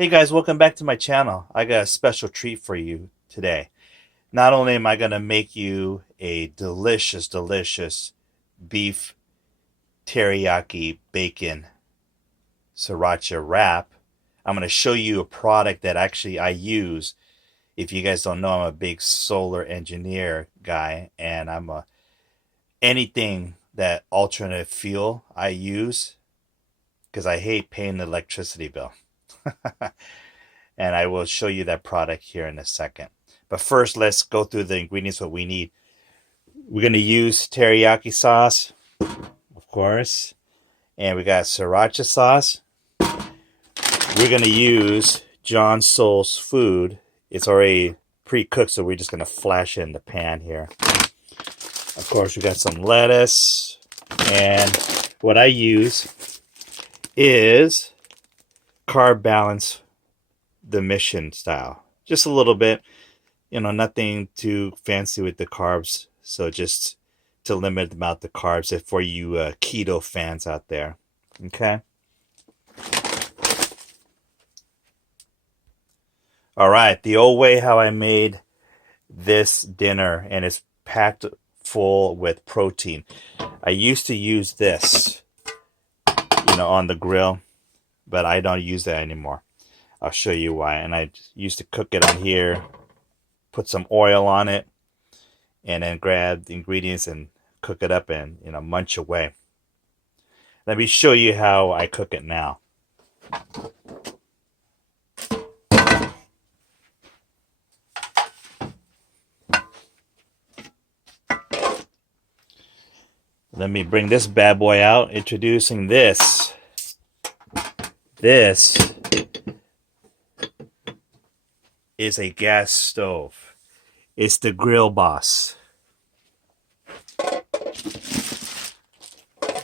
Hey guys, welcome back to my channel. I got a special treat for you today. Not only am I going to make you a delicious, delicious beef teriyaki bacon sriracha wrap, I'm going to show you a product that actually I use. If you guys don't know, I'm a big solar engineer guy, and anything that alternative fuel I use because I hate paying the electricity bill. And I will show you that product here in a second. But first, let's go through the ingredients, what we need. We're going to use teriyaki sauce, of course. And we got sriracha sauce. We're going to use John Soul's food. It's already pre-cooked, so we're just going to flash it in the pan here. Of course, we got some lettuce. And what I use is carb balance, the mission style. Just a little bit. Nothing too fancy with the carbs. So just to limit the amount of carbs for you keto fans out there. Okay. All right. The old way how I made this dinner, and it's packed full with protein. I used to use this, on the grill, but I don't use that anymore. I'll show you why. And I used to cook it on here, put some oil on it, and then grab the ingredients and cook it up and munch away. Let me show you how I cook it now. Let me bring this bad boy out. Introducing this. This is a gas stove. It's the Grill Boss.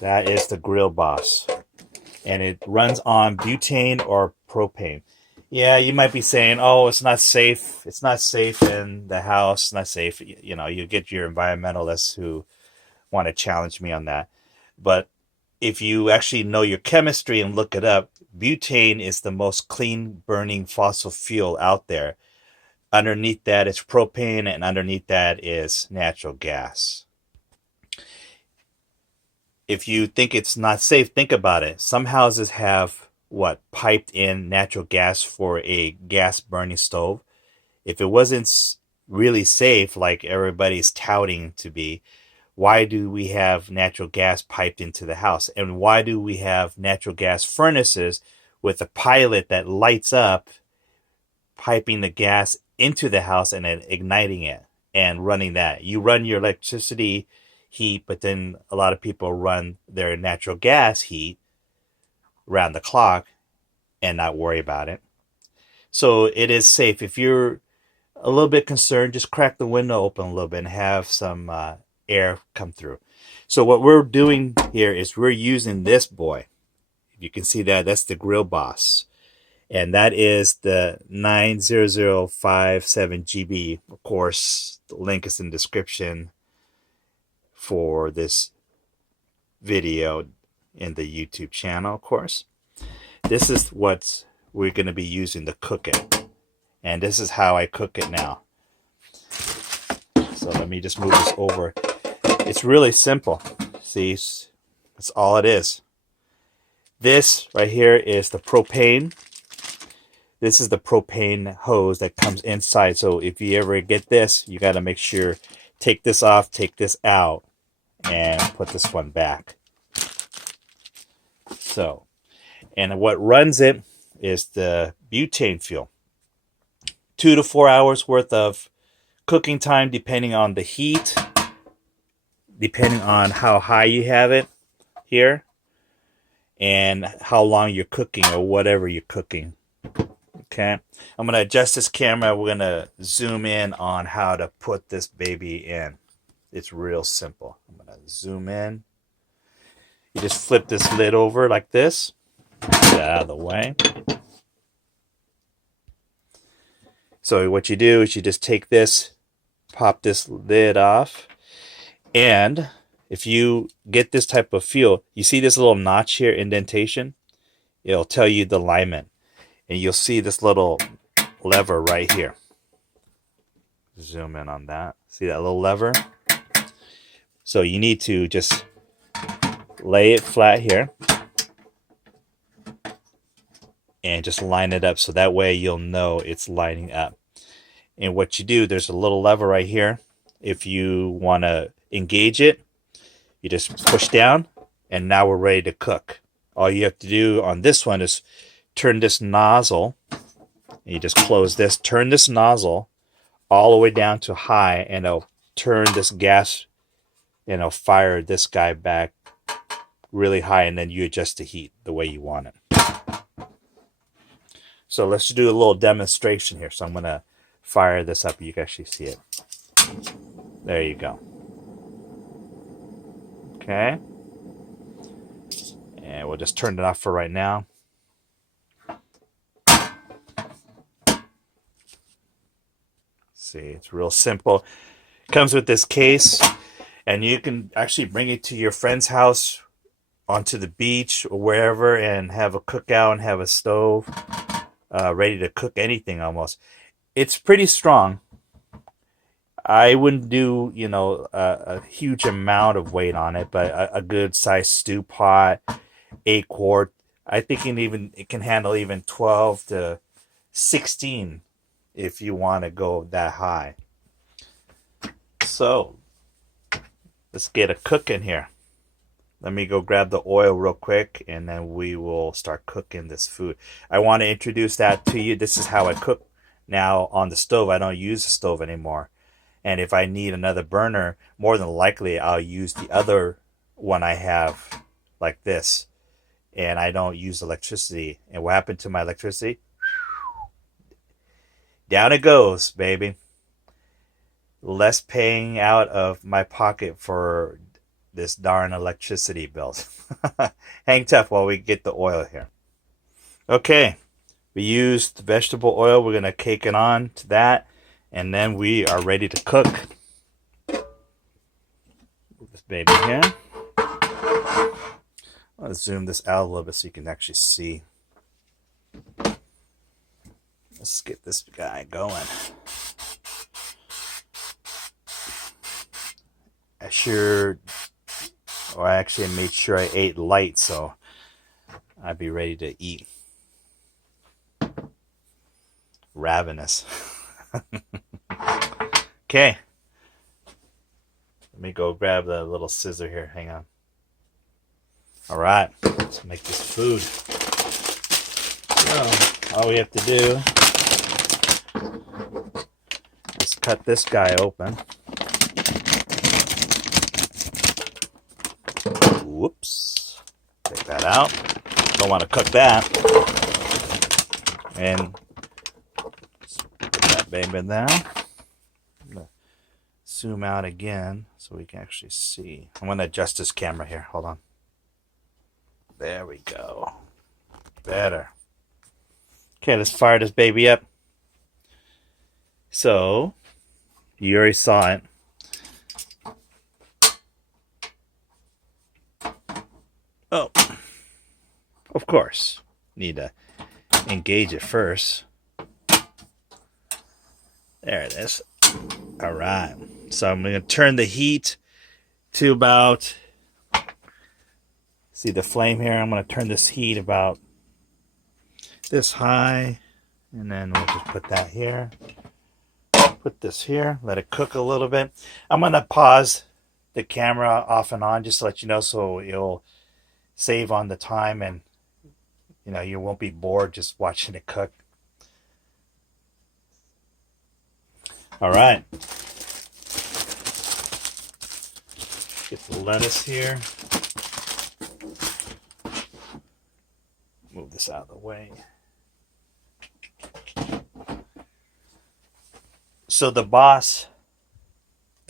That is the Grill Boss. And it runs on butane or propane. Yeah, you might be saying, oh, it's not safe. It's not safe in the house. It's not safe. You get your environmentalists who want to challenge me on that. But if you actually know your chemistry and look it up, butane is the most clean burning fossil fuel out there. Underneath that is propane, and underneath that is natural gas. If you think it's not safe, think about it. Some houses have piped in natural gas for a gas burning stove. If it wasn't really safe, like everybody's touting to be, why do we have natural gas piped into the house? And why do we have natural gas furnaces with a pilot that lights up, piping the gas into the house and then igniting it and running that? You run your electricity heat, but then a lot of people run their natural gas heat around the clock and not worry about it. So it is safe. If you're a little bit concerned, just crack the window open a little bit and have some air come through. So what we're doing here is we're using this boy. If you can see that, that's the Grill Boss. And that is the 90057GB. Of course, the link is in the description for this video in the YouTube channel, of course. This is what we're going to be using to cook it. And this is how I cook it now. So let me just move this over. It's really simple. See, that's all it is. This right here is the propane. This is the propane hose that comes inside. So if you ever get this, you got to make sure, take this off, take this out, and put this one back. So, and what runs it is the butane fuel. 2 to 4 hours worth of cooking time, depending on the heat, depending on how high you have it here, and how long you're cooking or whatever you're cooking. Okay, I'm going to adjust this camera. We're going to zoom in on how to put this baby in. It's real simple. I'm going to zoom in. You just flip this lid over like this. Get that out of the way. So what you do is you just take this, pop this lid off, and if you get this type of fuel, you see this little notch here, indentation? It'll tell you the alignment. And you'll see this little lever right here. Zoom in on that. See that little lever? So you need to just lay it flat here and just line it up so that way you'll know it's lining up. And what you do, there's a little lever right here. If you want to engage it, you just push down, and now we're ready to cook. All you have to do on this one is turn this nozzle, and you just close this, turn this nozzle all the way down to high, and it'll turn this gas, and it'll fire this guy back really high, and then you adjust the heat the way you want it. So let's do a little demonstration here. So I'm going to fire this up. You can actually see it. There you go. Okay. And we'll just turn it off for right now. See, it's real simple. It comes with this case, and you can actually bring it to your friend's house, onto the beach or wherever, and have a cookout and have a stove ready to cook anything almost. It's pretty strong. I wouldn't do, a huge amount of weight on it, but a good sized stew pot, 8-quart. I think it can handle even 12 to 16 if you want to go that high. So let's get a cook in here. Let me go grab the oil real quick, and then we will start cooking this food. I want to introduce that to you. This is how I cook now on the stove. I don't use the stove anymore. And if I need another burner, more than likely I'll use the other one I have, like this. And I don't use electricity. And what happened to my electricity? Down it goes, baby. Less paying out of my pocket for this darn electricity bill. Hang tough while we get the oil here. Okay, we used vegetable oil. We're going to cake it on to that, and then we are ready to cook. Move this baby here. Let's zoom this out a little bit so you can actually see. Let's get this guy going. I made sure I ate light, so I'd be ready to eat. Ravenous. Okay. Let me go grab the little scissor here. Hang on. All right. Let's make this food. So, all we have to do is cut this guy open. Whoops. Take that out. Don't want to cook that. And put that baby in there. I'm going to zoom out again so we can actually see. I'm going to adjust this camera here. Hold on. There we go. Better. Okay, let's fire this baby up. So, you already saw it. Oh, of course, need to engage it first. There it is. All right. So I'm going to turn the heat to about, see the flame here? I'm going to turn this heat about this high, and then we'll just put that here. Put this here, let it cook a little bit. I'm going to pause the camera off and on just to let you know, so you'll save on the time, and you won't be bored just watching it cook. All right. Get the lettuce here. Move this out of the way. So the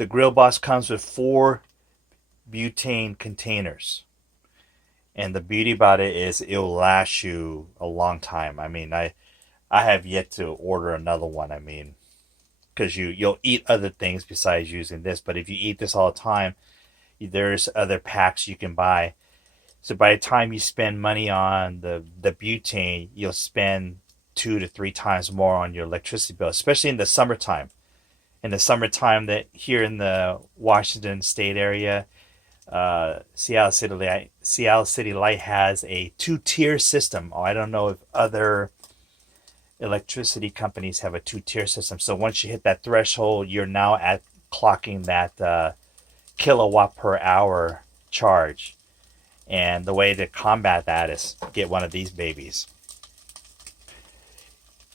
Grill Boss comes with 4 butane containers. And the beauty about it is it'll last you a long time. I mean, I have yet to order another one. I mean, because you'll eat other things besides using this. But if you eat this all the time, there's other packs you can buy. So by the time you spend money on the butane, you'll spend 2 to 3 times more on your electricity bill, especially in the summertime. In the summertime, that here in the Washington State area, Seattle City Light has a two-tier system. Oh, I don't know if other electricity companies have a two-tier system. So once you hit that threshold, you're now at clocking that kilowatt per hour charge. And the way to combat that is get one of these babies.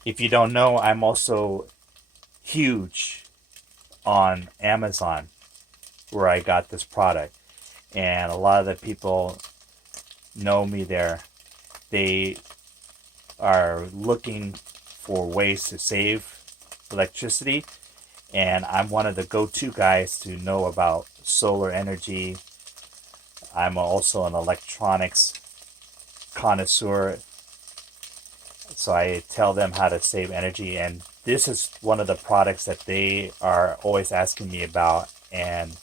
If you don't know, I'm also huge on Amazon, where I got this product. And a lot of the people know me there. They are looking for ways to save electricity. And I'm one of the go-to guys to know about solar energy. I'm also an electronics connoisseur. So I tell them how to save energy. And this is one of the products that they are always asking me about. And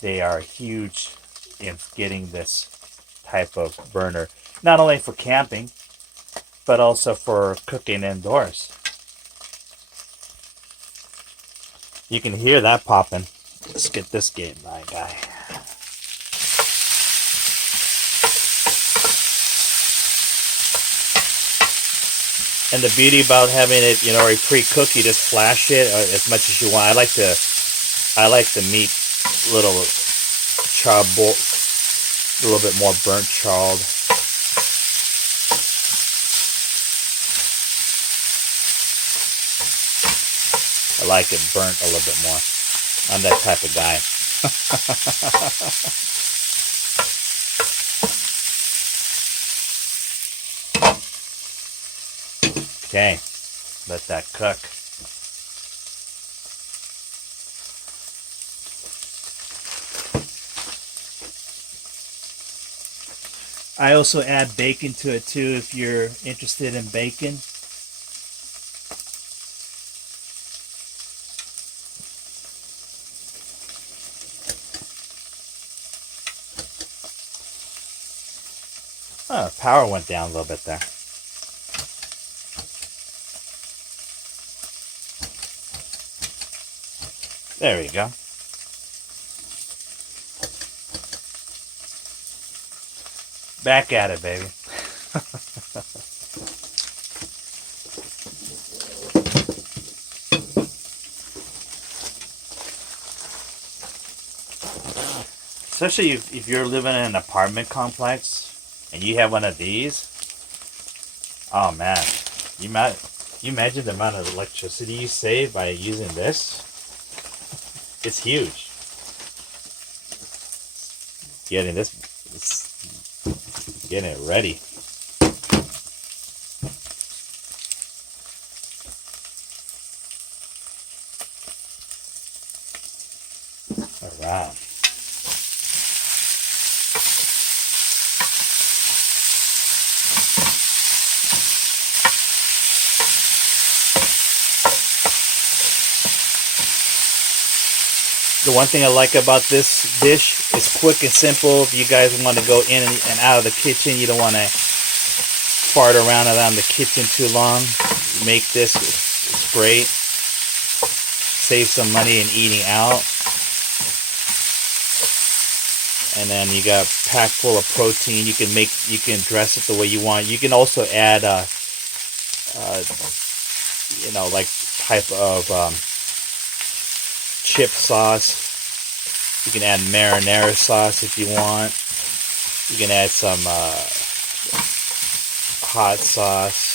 they are huge in getting this type of burner. Not only for camping, but also for cooking indoors. You can hear that popping. Let's get this game, my guy. And the beauty about having it, already pre-cooked, you just flash it as much as you want. I like the meat little charred, a little bit more burnt charred. I like it burnt a little bit more. I'm that type of guy. Okay, let that cook. I also add bacon to it too if you're interested in bacon. Oh, power went down a little bit there. There we go. Back at it, baby. Especially if you're living in an apartment complex and you have one of these. Oh man, you imagine the amount of electricity you save by using this? It's huge. Getting it ready. All right. The one thing I like about this dish is quick and simple. If you guys want to go in and out of the kitchen, you don't want to fart around the kitchen too long. Make this, it's great. Save some money in eating out. And then you got packed full of protein. You can dress it the way you want. You can also add like type of chip sauce. You can add marinara sauce if you want. You can add some hot sauce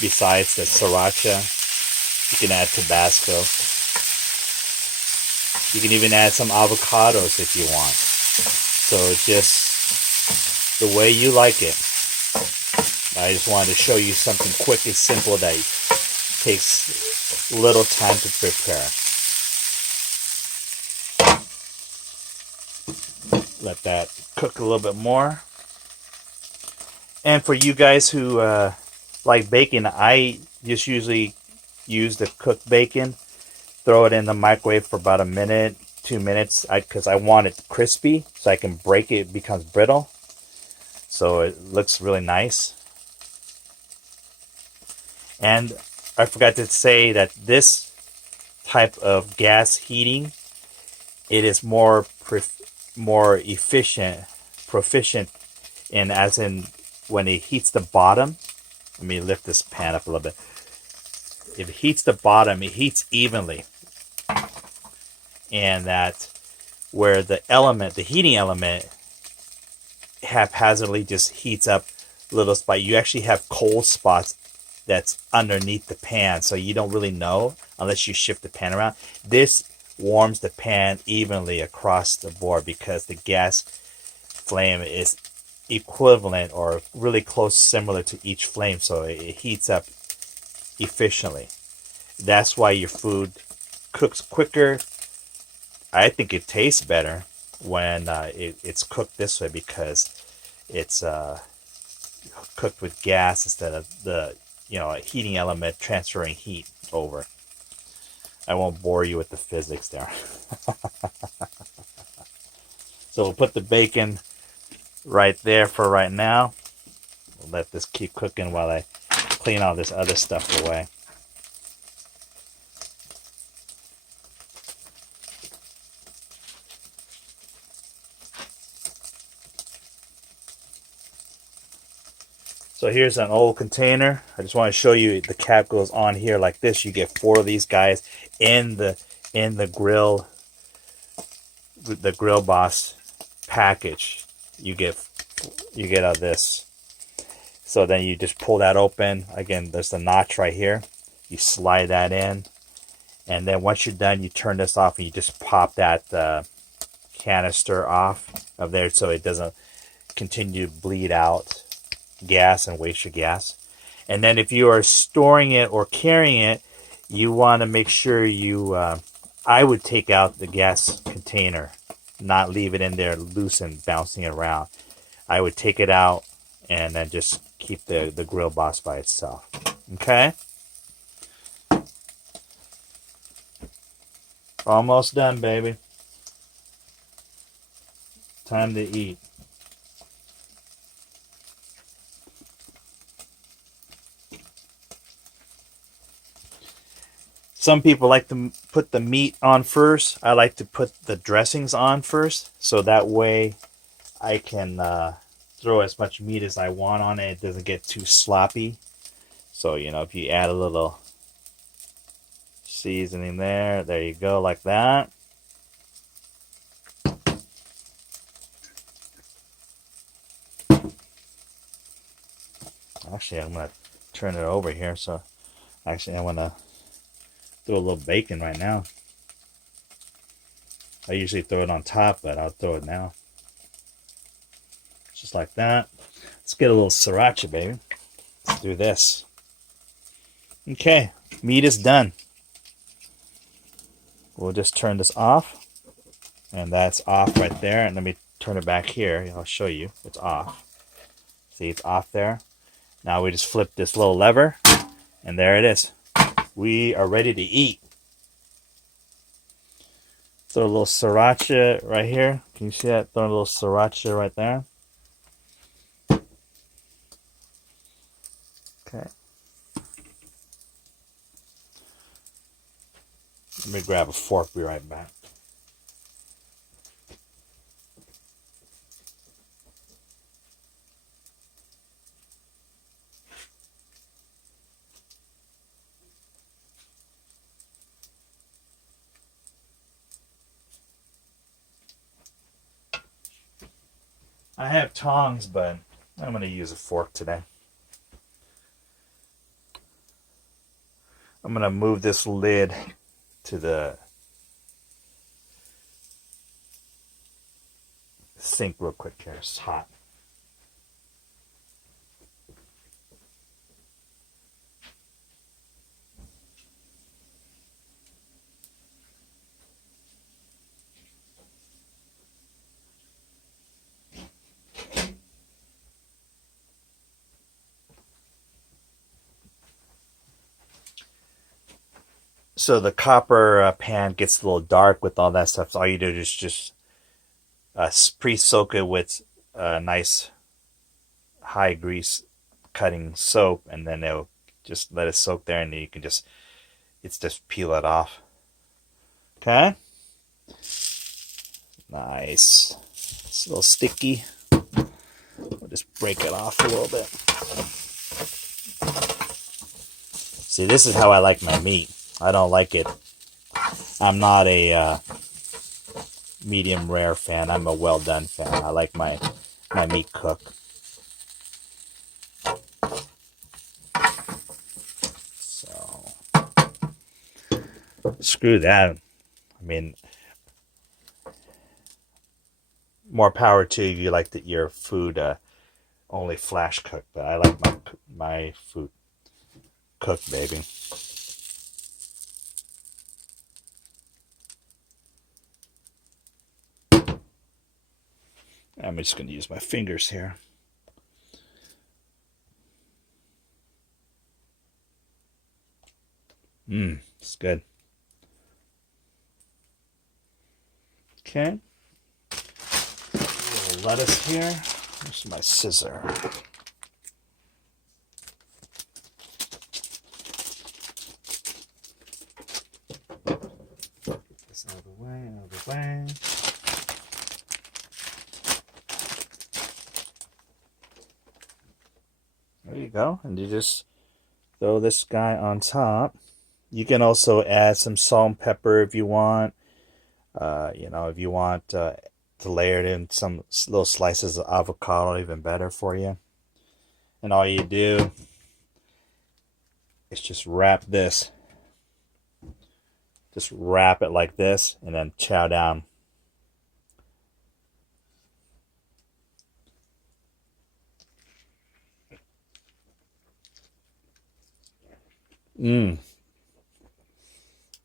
besides the sriracha. You can add Tabasco. You can even add some avocados if you want. So just the way you like it. I just wanted to show you something quick and simple that takes little time to prepare. Let that cook a little bit more. And for you guys who like bacon, I just usually use the cooked bacon. Throw it in the microwave for about a minute, 2 minutes, because I want it crispy, so I can break it. It becomes brittle, so it looks really nice. And I forgot to say that this type of gas heating, it is more efficient, proficient in, as in when it heats the bottom. Let me lift this pan up a little bit. If it heats the bottom, it heats evenly, and that where the heating element haphazardly just heats up little spot. You actually have cold spots that's underneath the pan, so you don't really know unless you shift the pan around. This warms the pan evenly across the board because the gas flame is equivalent or really close, similar to each flame, so it heats up efficiently. That's why your food cooks quicker. I think it tastes better when it's cooked this way because it's cooked with gas instead of the heating element transferring heat over. I won't bore you with the physics there. So we'll put the bacon right there for right now. We'll let this keep cooking while I clean all this other stuff away. So here's an old container. I just want to show you the cap goes on here like this. You get 4 of these guys in the grill boss package. You get this. So then you just pull that open. Again, there's the notch right here. You slide that in, and then once you're done, you turn this off and you just pop that canister off of there so it doesn't continue to bleed out gas and waste your gas. And then if you are storing it or carrying it, you want to make sure I would take out the gas container, not leave it in there loose and bouncing around. I would take it out and then just keep the grill boss by itself. Okay? Almost done, baby. Time to eat. Some people like to put the meat on first. I like to put the dressings on first, so that way I can throw as much meat as I want on it. It doesn't get too sloppy. So, if you add a little seasoning there you go, like that. Actually, I'm going to turn it over here. So, actually, I want to throw a little bacon right now. I usually throw it on top, but I'll throw it now. Just like that. Let's get a little sriracha, baby. Let's do this. Okay, meat is done. We'll just turn this off. And that's off right there. And let me turn it back here. I'll show you. It's off. See, it's off there. Now we just flip this little lever. And there it is. We are ready to eat. Throw a little sriracha right here. Can you see that? Throw a little sriracha right there. Okay. Let me grab a fork. Be right back. I have tongs, but I'm going to use a fork today. I'm going to move this lid to the sink real quick here. It's hot. So the copper pan gets a little dark with all that stuff. So all you do is just pre-soak it with a nice high grease cutting soap, and then it'll Just let it soak there, and then you can just peel it off. Okay. Nice. It's a little sticky. We'll just break it off a little bit. See, this is how I like my meat. I don't like it. I'm not a medium rare fan. I'm a well done fan. I like my meat cooked. So screw that. I mean, more power to you. You like your food only flash cooked, but I like my food cooked, baby. I'm just going to use my fingers here. It's good. Okay. A little lettuce here. Here's my scissor. Get this out of the way, out of the way. There you go. And you just throw this guy on top. You can also add some salt and pepper if you want. If you want to layer it in some little slices of avocado, even better for you. And all you do is just wrap this. Just wrap it like this and then chow down.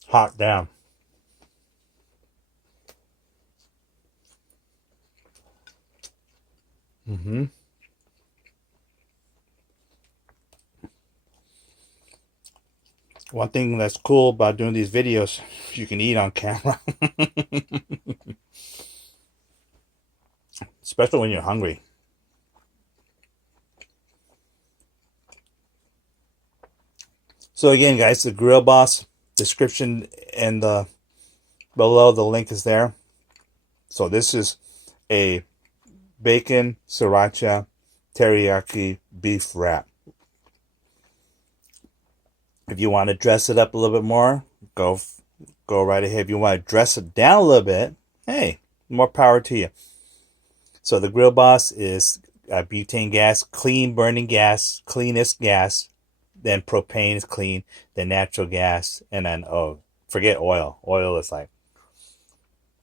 Hot damn. One thing that's cool about doing these videos, you can eat on camera. Especially when you're hungry. So again, guys, the Grill Boss description and below the link is there. So this is a bacon sriracha teriyaki beef wrap. If you want to dress it up a little bit more, go right ahead. If you want to dress it down a little bit, hey, more power to you. So the Grill Boss is butane gas, clean burning gas, cleanest gas. Then propane is clean, then natural gas, and then, forget oil. Oil is like,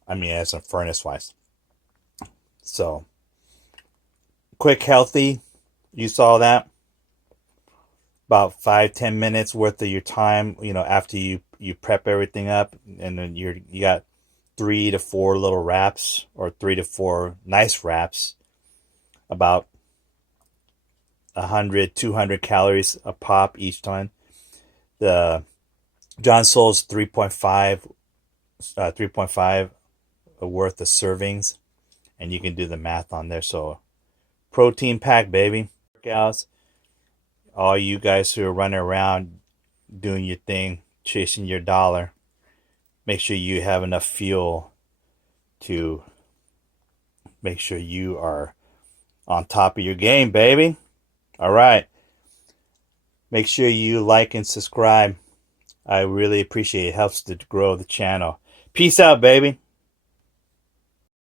it's a furnace wise. So, quick, healthy. You saw that. About 5-10 minutes worth of your time, after you prep everything up, and then you got 3 to 4 little wraps, or 3 to 4 nice wraps, about 100-200 calories a pop each time. The John Soul's 3.5 worth of servings, and you can do the math on there. So protein pack, baby. Workouts, all you guys who are running around doing your thing, chasing your dollar, make sure you have enough fuel to make sure you are on top of your game, baby. All right. Make sure you like and subscribe. I really appreciate it. It helps to grow the channel. Peace out, baby.